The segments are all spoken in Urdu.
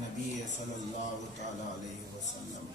النبی صلی اللہ تعالی علیہ وسلم.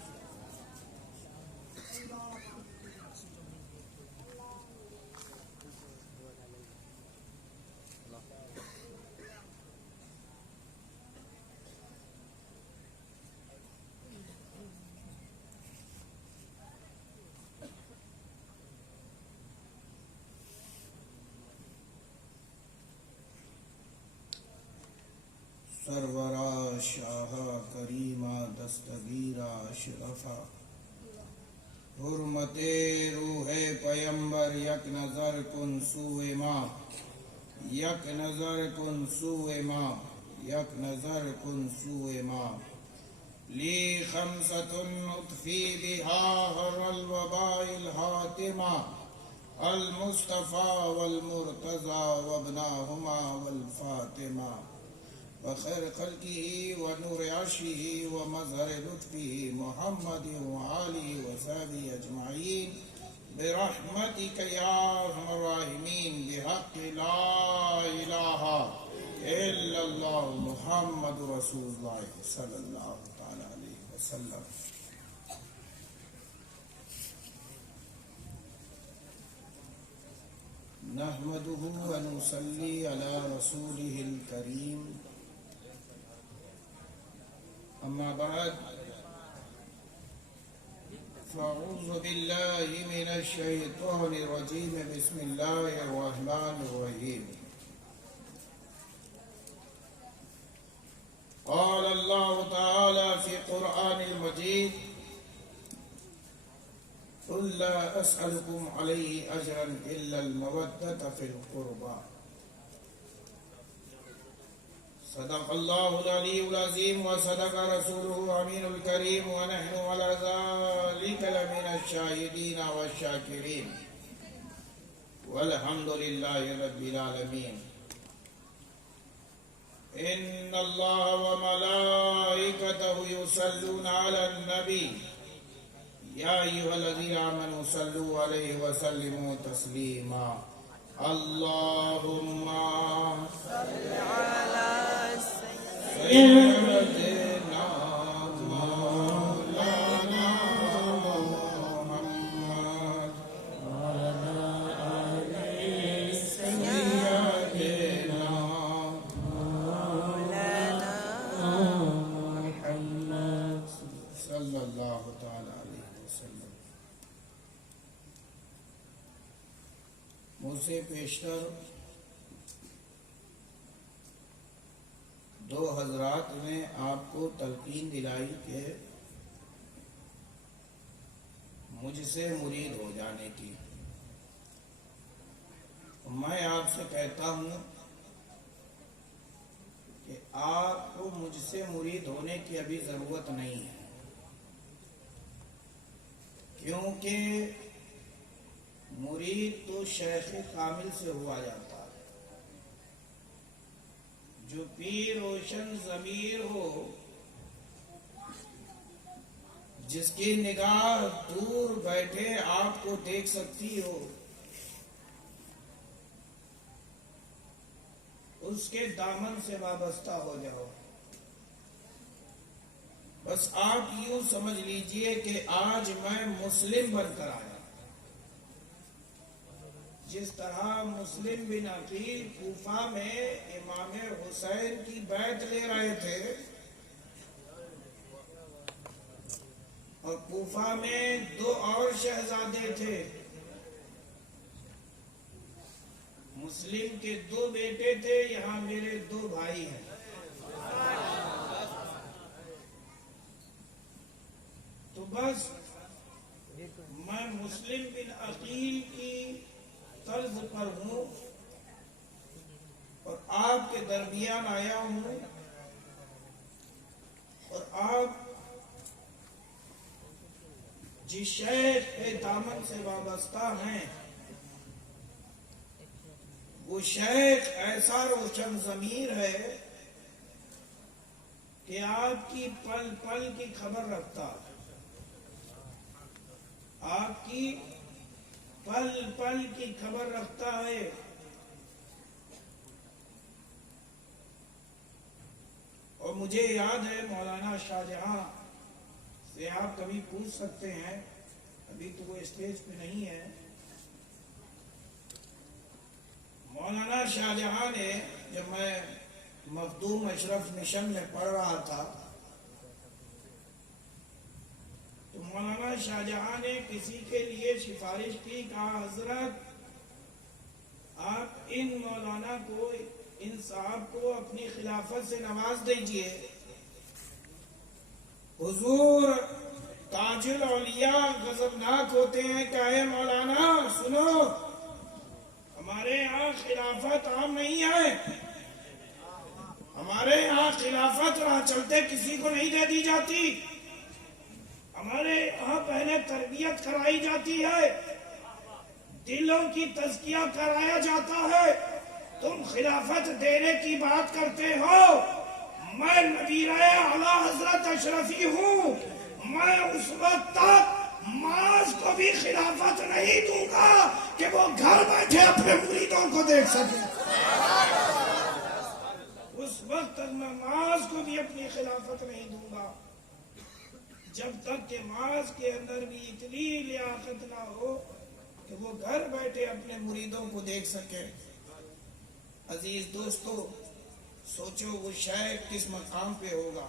سرورا شاہ کریمہ دستگیرہ اشرفا، حرمت روح پیمبر یک نظر کن سوئے ماں، یک نظر کن سوئے ماں، یک نظر کن سوئے ماں. لی خمسۃ اطفی بہا غر الوباء الحاتمہ، المصطفیٰ والمرتضیٰ وابناہما والفاطمہ، وخیر خلقہ ونور عرشہ ومظہر لطفہ محمد وآلہ وصحبہ اجمعین برحمتک یا ارحم الراحمین، بحق لا الہ الا اللہ محمد رسول اللہ صلی اللہ تعالی علیہ وسلم. نحمدہ ونصلی علی رسولہ الکریم، اما بعد فاعوذ باللہ من الشیطان الرجیم، بسم اللہ الرحمن الرحیم. قال اللہ تعالی فی قرآن المجید، قل لا اسألكم علیہ اجرا الا المودۃ فی القربى. صدق اللہ العلی العظیم وصدق رسولہ امین الکریم، ونحن علی ذلک لمن الشاہدین والشاکرین، والحمد للہ رب العالمین. ان اللہ وملائکتہ یصلون علی النبی، یا ایھا الذین آمنوا صلوا علیہ وسلموا تسلیما. اللہم صل علی سیدنا مولانا محمد وعلی آل سیدنا مولانا محمد صلی اللہ تعالی علیہ وسلم. مجھ سے پیشتر دو حضرات نے آپ کو تلقین دلائی کہ مجھ سے مرید ہو جانے کی. میں آپ سے کہتا ہوں کہ آپ کو مجھ سے مرید ہونے کی ابھی ضرورت نہیں ہے، کیونکہ مرید تو شیخ کامل سے ہوا جاتا ہے. جو پیر روشن ضمیر ہو، جس کی نگاہ دور بیٹھے آپ کو دیکھ سکتی ہو، اس کے دامن سے وابستہ ہو جاؤ. بس آپ یوں سمجھ لیجئے کہ آج میں مسلم بن کر آیا. جس طرح مسلم بن عقیل کوفہ میں امام حسین کی بیعت لے رہے تھے، اور کوفہ میں دو اور شہزادے تھے، مسلم کے دو بیٹے تھے، یہاں میرے دو بھائی ہیں. تو بس میں مسلم بن عقیل کی طرز پر ہوں اور آپ کے درمیان آیا ہوں، اور آپ جس شیخ کے دامن سے وابستہ ہیں، وہ شیخ ایسا روشن ضمیر ہے کہ آپ کی پل پل کی خبر رکھتا، آپ کی پل پل کی خبر رکھتا ہے. اور مجھے یاد ہے مولانا شاہ جہاں سے آپ کبھی پوچھ سکتے ہیں، ابھی تو وہ اسٹیج پہ نہیں ہے. مولانا شاہ جہاں نے جب میں مخدوم اشرف مشن میں پڑھ رہا تھا تو مولانا شاہ جہاں نے کسی کے لیے سفارش کی، کہا حضرت آپ ان مولانا کو، ان صاحب کو اپنی خلافت سے نواز دیجئے. حضور تاج الاولیاء غضبناک ہوتے ہیں کہ اے مولانا سنو، ہمارے یہاں خلافت عام نہیں ہے، ہمارے یہاں خلافت راہ چلتے کسی کو نہیں دے دی جاتی، ہمارے یہاں پہلے تربیت کرائی جاتی ہے، دلوں کی تزکیہ کرایا جاتا ہے. تم خلافت دینے کی بات کرتے ہو، میں نبی اعلیٰ حضرت اشرفی ہوں، میں اس وقت تک معاذ کو بھی خلافت نہیں دوں گا کہ وہ گھر بیٹھے اپنے مریدوں کو دیکھ سکے. اس وقت تک میں معاذ کو بھی اپنی خلافت نہیں دوں گا جب تک کہ معاذ کے اندر بھی اتنی لیاقت نہ ہو کہ وہ گھر بیٹھے اپنے مریدوں کو دیکھ سکے. عزیز دوستو، سوچو وہ شیخ کس مقام پہ ہوگا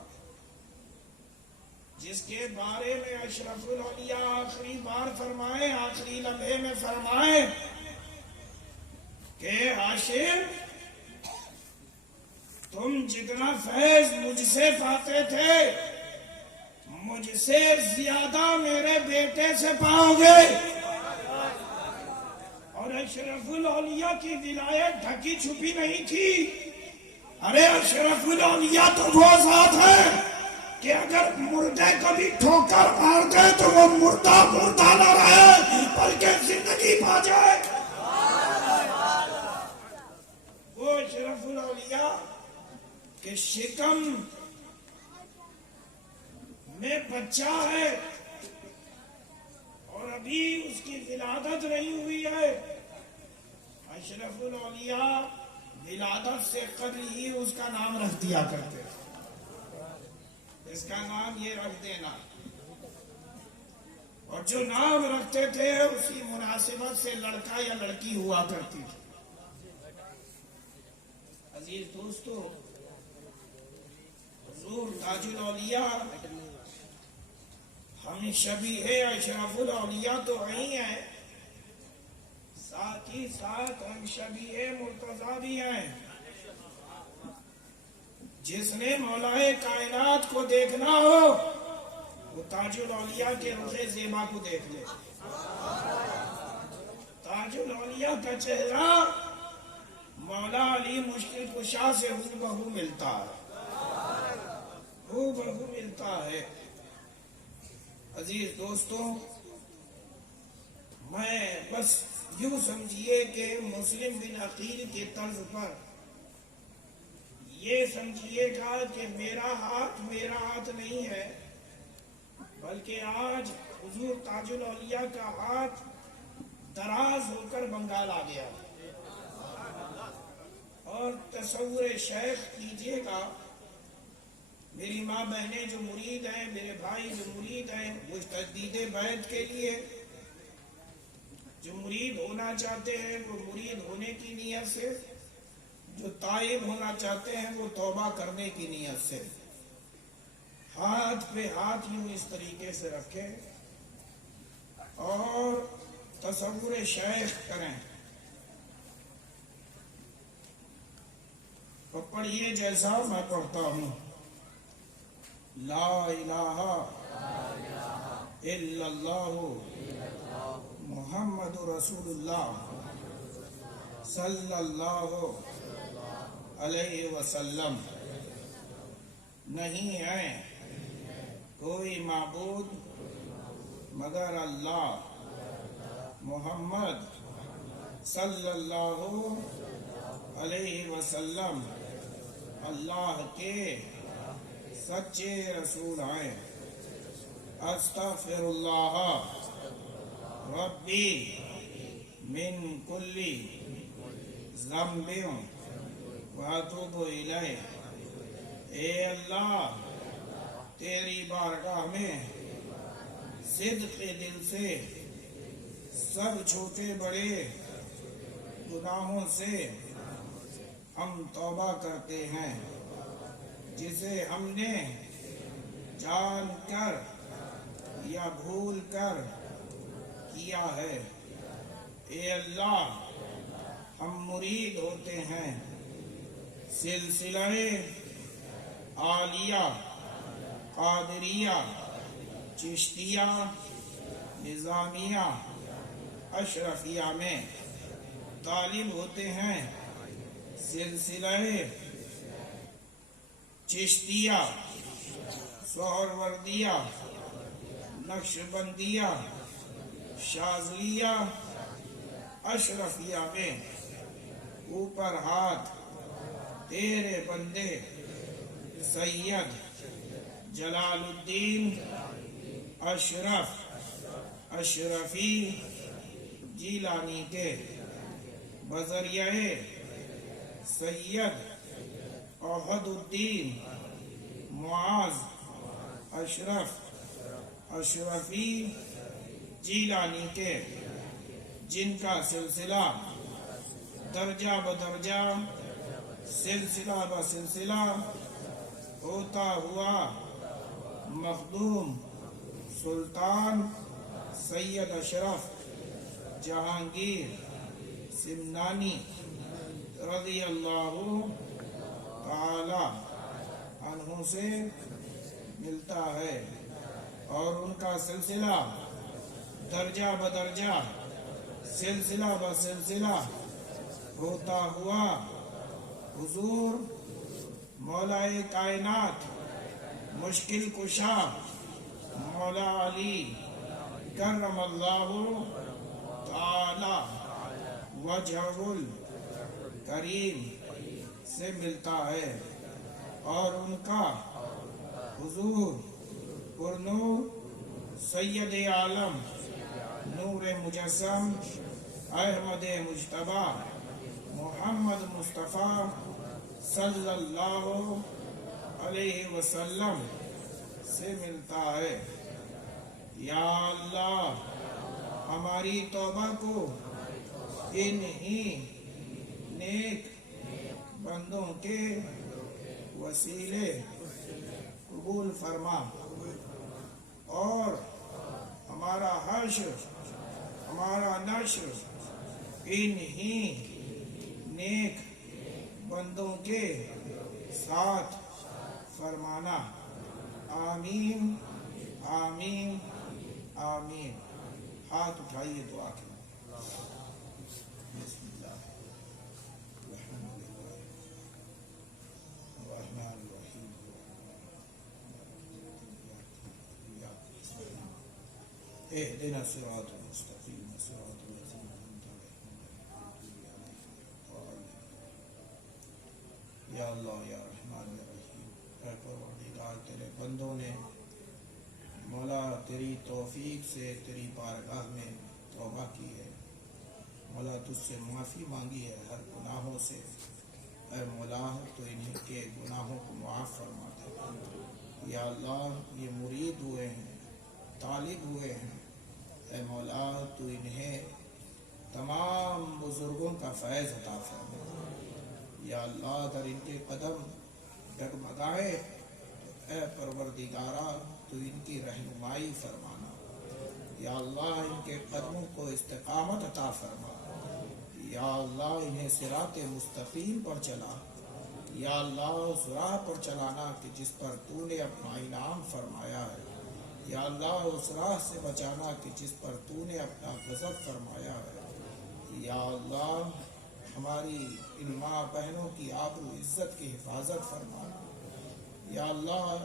جس کے بارے میں اشرف الاولیاء آخری بار فرمائے، آخری لمحے میں فرمائے کہ ہاشم تم جتنا فیض مجھ سے پاتے تھے مجھ سے زیادہ میرے بیٹے سے پاؤ گے. اور اشرف الاولیاء کی ولایت ڈھکی چھپی نہیں تھی. ارے اشرف الاولیاء تو وہ ذات ہے کہ اگر مردے کو بھی ٹھوکر مار دے تو وہ مردہ مردہ نہ رہے بلکہ زندگی پا جائے. وہ اشرف الاولیاء کہ شکم میں بچہ ہے اور ابھی اس کی ولادت نہیں ہوئی ہے. اشرف الاولیاء ولادت سے قبل ہی اس کا نام رکھ دیا کرتے، اس کا نام یہ رکھ دینا، اور جو نام رکھتے تھے اسی مناسبت سے لڑکا یا لڑکی ہوا کرتی تھی. عزیز دوستو، حضور تاج الاولیاء ہم شبیہ اشرف الاولیاء تو نہیں ہیں، ساتھ ہی ساتھ ہم شبیہ مرتضیٰ بھی ہیں. جس نے مولا کائنات کو دیکھنا ہو وہ تاج الاولیاء کے رخ زیبا کو دیکھ لے. تاج الاولیاء کا چہرہ مولا علی مشکل کشا سے ہو بہو ملتا ہے، ہو بہو ملتا ہے. عزیز دوستوں، میں بس یوں سمجھیے کہ مسلم بن عقیل کے طرز پر یہ سمجھیے گا کہ میرا ہاتھ نہیں ہے، بلکہ آج حضور تاج الاولیاء کا ہاتھ دراز ہو کر بنگال آ گیا. اور تصور شیخ کیجئے گا، میری ماں بہنیں جو مرید ہیں، میرے بھائی جو مرید ہیں، وہ تجدید بیعت کے لیے جو مرید ہونا چاہتے ہیں وہ مرید ہونے کی نیت سے، جو تائب ہونا چاہتے ہیں وہ توبہ کرنے کی نیت سے ہاتھ پہ ہاتھ یوں اس طریقے سے رکھیں اور تصور شیخ کریں. تو پڑھیے جیسا میں پڑھتا ہوں. لا الہ الا اللہ محمد رسول اللہ صلی اللہ علیہ وسلم. نہیں ہے کوئی معبود مگر اللہ، محمد صلی اللہ علیہ وسلم اللہ کے سچے رسول ہیں. استغفر اللہ ربی من کل ذنب واتوب الیہ. اے اللہ تیری بارگاہ میں صدق دل سے سب چھوٹے بڑے گناہوں سے ہم توبہ کرتے ہیں جسے ہم نے جان کر یا بھول کر کیا ہے۔ اے اللہ ہم مرید ہوتے ہیں سلسلہ عالیہ قادریہ چشتیہ نظامیہ اشرفیہ میں، طالب ہوتے ہیں سلسلہ چشتیہ سہروردیہ نقشبندیہ شاذلیہ اشرفیہ میں۔ اوپر ہاتھ تیرے بندے سید جلال الدین اشرفی جیلانی کے بذریعہ سید احد الدین معاذ اشرفی جیلانی کے، جن کا سلسلہ درجہ بدرجہ سلسلہ بسلسلہ ہوتا ہوا مخدوم سلطان سید اشرف جہانگیر سمنانی رضی اللہ تعالی عنہ سے ملتا ہے، اور ان کا سلسلہ درجہ بدرجہ سلسلہ بسلسلہ ہوتا ہوا حضور مولا کائنات مشکل کشا مولا علی کرم اللہ تعالی وجہہ الکریم سے ملتا ہے، اور ان کا حضور پرنور سید عالم نور مجسم احمد مجتبی محمد مصطفیٰ صلی اللہ علیہ وسلم سے ملتا ہے۔ یا اللہ ہماری توبہ کو انہی نیک بندوں کے وسیلے قبول فرما، اور ہمارا حشر ہمارا نشر انہی نیک بندوں کے ساتھ فرمانا۔ آمین آمین آمین۔ ہاتھ اٹھائیے دعا کے۔ بسم اللہ الرحمن الرحیم۔ اهدنا الصراط المستقيم صراط الذين أنعمت عليهم یا اللہ یا رحمان یا رحیم، اے پروردگار تیرے بندوں نے مولا تیری توفیق سے تیری بارگاہ میں توبہ کی ہے، مولا تجھ سے معافی مانگی ہے ہر گناہوں سے۔ اے مولا تو انہیں کے گناہوں کو معاف فرما دے۔ یا اللہ یہ مرید ہوئے ہیں طالب ہوئے ہیں، اے مولا تو انہیں تمام بزرگوں کا فیض عطا فرما۔ یا اللہ اگر ان کے قدم ڈگمگائے تو اے پروردگارہ تو ان کی رہنمائی فرمانا۔ یا اللہ ان کے قدموں کو استقامت عطا فرما۔ یا اللہ انہیں صراط مستقیم پر چلا۔ یا اللہ اس راہ پر چلانا کہ جس پر تو نے اپنا انعام فرمایا ہے۔ یا اللہ اس راہ سے بچانا کہ جس پر تو نے اپنا غضب فرمایا ہے۔ یا اللہ ہماری ان ماں بہنوں کی آبرو عزت کی حفاظت فرمانا۔ یا اللہ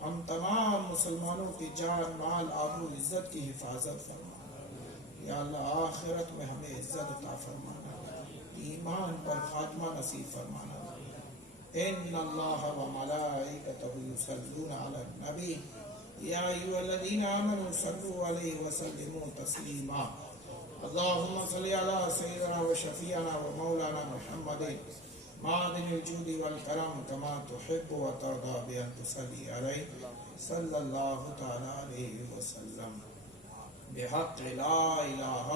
ہم تمام مسلمانوں کی جان مال آبرو عزت کی حفاظت فرمانا۔ یا اللہ آخرت میں ہمیں عزت عطا فرمانا، ایمان پر خاتمہ نصیب فرمانا۔ ان اللہ وملائکتہ یصلون علی النبی یا ایھا الذین آمنوا صلوا علیہ وسلموا تسلیما۔ اللهم صل على سيدنا وشفيعنا ومولانا محمد معدن الجود والکرم کما تحب و ترضى بأن تصلي عليه صلی اللہ تعالی علیہ وسلم بحق لا الہ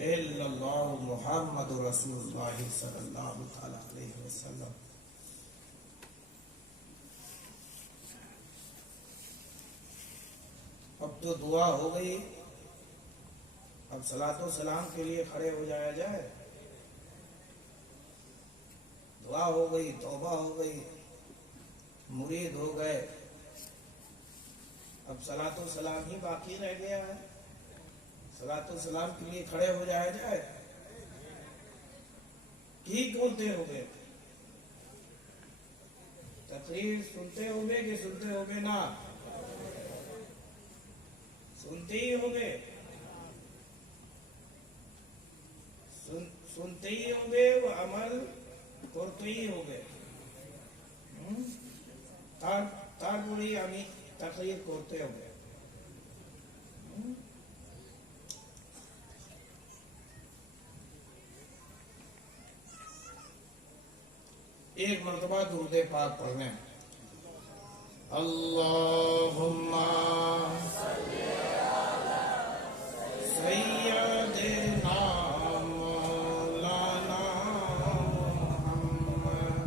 الا اللہ محمد رسول اللہ صلی اللہ تعالی علیہ وسلم۔ اب تو دعا ہو گئی، اب صلاۃ و سلام کے لیے کھڑے ہو جایا جائے۔ دعا ہو گئی، توبہ ہو گئی، مرید ہو گئے، اب صلاۃ و سلام ہی باقی رہ گیا ہے۔ صلاۃ و سلام کے لیے کھڑے ہو جایا جائے۔ ٹھیک ہوتے ہو گئے، تقریر سنتے ہو گئے کہ سنتے ہو گئے نا؟ سنتے ہی ہو گئے، سنتے ہی ہو گئے، وہ عمل کرتے ہی ہو گئے۔ تار بڑی ہمیں تقریر کرتے ہو گئے۔ ایک مرتبہ درود پاک پڑھنے، اللہم سیدنا مولانا محمد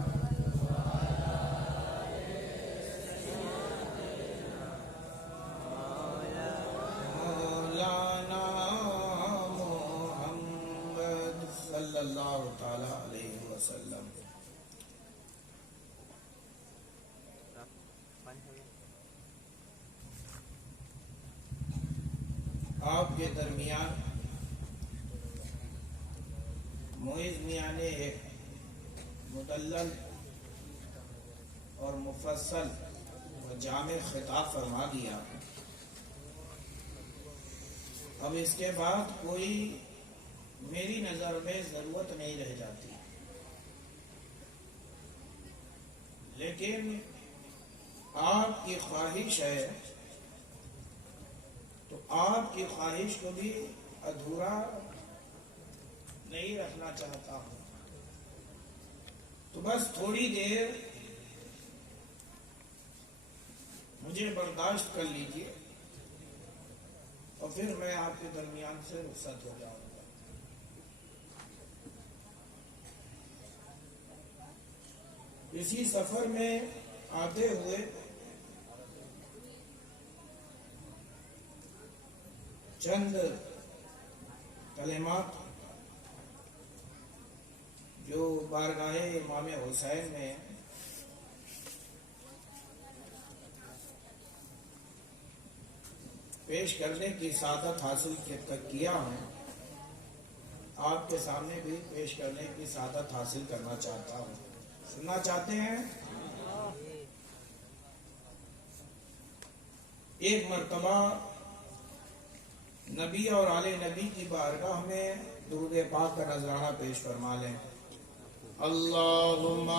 مولانا محمد صلی اللہ تعالی علیہ وسلم۔ آپ کے درمیان معیز میاں نے ایک مدلل اور مفصل و جامع خطاب فرما دیا۔ اب اس کے بعد کوئی میری نظر میں ضرورت نہیں رہ جاتی، لیکن آپ کی خواہش ہے تو آپ کی خواہش کو بھی ادھورا نہیں رکھنا چاہتا ہوں، تو بس تھوڑی دیر مجھے برداشت کر لیجیے اور پھر میں آپ کے درمیان سے رخصت ہو جاؤں گا۔ اسی سفر میں آتے ہوئے چند کلمات جو بارگاہ امام حسین میں پیش کرنے کی سعادت حاصل کیا ہوں، آپ کے سامنے بھی پیش کرنے کی سعادت حاصل کرنا چاہتا ہوں۔ سننا چاہتے ہیں؟ ایک مرتبہ نبی اور آل نبی کی بارگاہ میں درود پاک کا نذرانہ پیش فرما لیں۔ اللہم